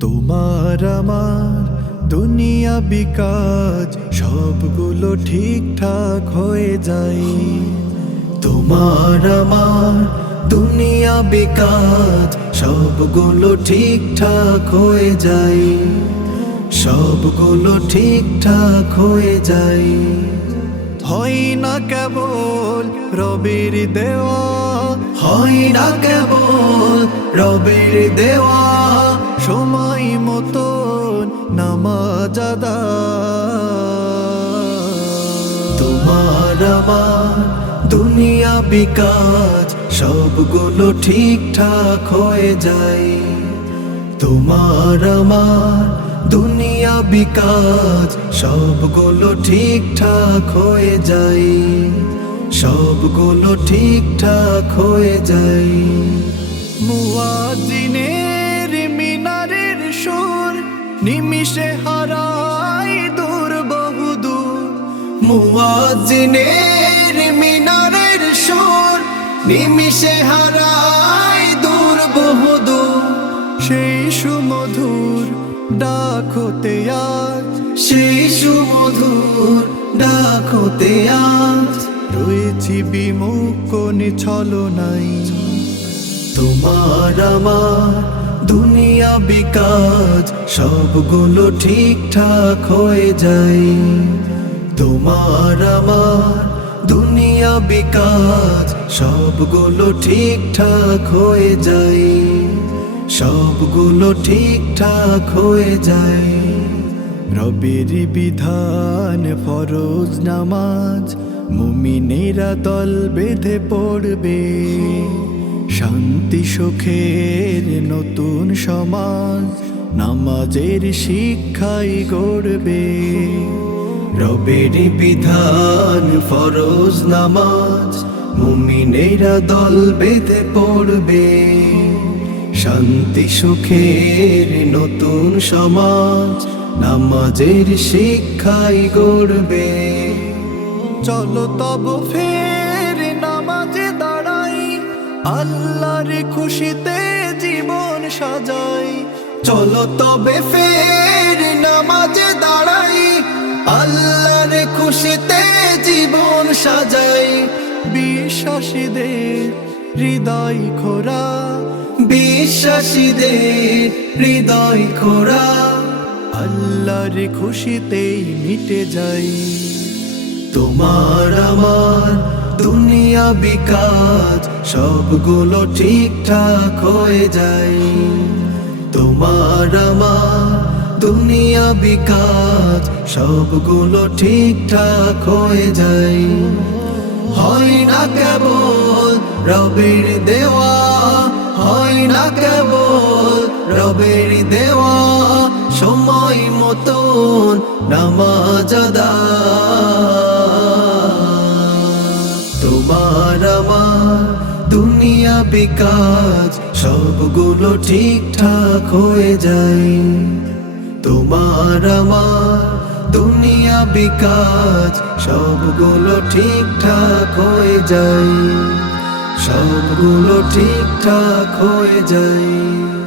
তোমার আমার দুনিয়া বিকাজ, সবগুলো ঠিকঠাক হয়ে যায়। তোমার আমার দুনিয়া বিকাজ, সবগুলো ঠিকঠাক হয়ে যায়। সবগুলো ঠিকঠাক হয়ে যায়। হয় না কেবল রবির দেওয়া, হয় না কেবল রবির দেওয়া। সময় মতন নামাজ। তোমার আমার দুনিয়া বিকাশ, সবগুলো ঠিকঠাক হয়ে যায়। তোমার আমার দুনিয়া বিকাশ, সবগুলো ঠিকঠাক হয়ে যায়। সবগুলো ঠিকঠাক হয়ে যায়। নিমিষে হারাই দূর। বহুদূর মুয়াজিনের মিনারের সুর, নিমিষে হারাই দূর বহুদূর সেই সুমধুর ডাক হতে আজ, সেই সুমধুর ডাক হতে আজ। রয়েছি বিমুখ কোন ছলো নাই। তোমার আমার দুনিয়া বিকাশ সবগুলো ঠিকঠাক হয়ে যায়। তোমার আমার দুনিয়া বিকাশ সবগুলো ঠিকঠাক হয়ে যায়। সবগুলো ঠিকঠাক হয়ে যায়। রবির বিধান, ফরজ নামাজ, মুমিনেরা দল বেঁধে পড়বে। শান্তি সুখের নতুন সমাজ, নামাজের শিক্ষাই গড়বে। রবের বিধান ফরজ নামাজ, মুমিনেরা দল বেঁধে পড়বে। শান্তি সুখের নতুন সমাজ, নামাজের শিক্ষাই গড়বে। চলো তব ফের আল্লাহর খুশিতে জীবন সাজাই। চলো তবে ফের নামাজে দাঁড়াই। আল্লাহর খুশিতে জীবন সাজাই। বিশ্বাসীদের হৃদয় খোরা। বিশ্বাসীদের হৃদয় খোরা। আল্লাহর খুশিতেই মিটে যাই। তোমার আমার দুনিয়া বিকাশ, সবগুলো ঠিকঠাক হয়ে যায় তোমার আমার দুনিয়া বিকাশ, সবগুলো ঠিকঠাক হয়ে যায় হয় না কেবল রবির দেওয়া, হয় না কেবল রবির দেওয়া, সময় মতন নামাজ আদায়। দুনিয়া বিকাশ, সবগুলো ঠিকঠাক হয়ে যায়। তোমার আমার দুনিয়া বিকাশ, সবগুলো ঠিকঠাক হয়ে যায়। সবগুলো ঠিকঠাক হয়ে যায়।